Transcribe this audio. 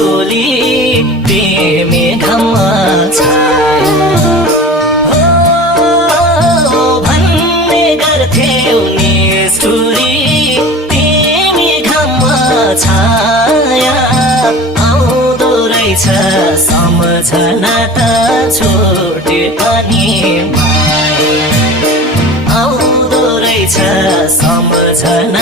टोली तिमी घाममा छाया भन्ने गर्थ्यौ निष्ठुरी तिमी घाममा छाया आउँदो रहेछ सम्झना त छोटे पनि माया आउँदो रहेछ सम्झना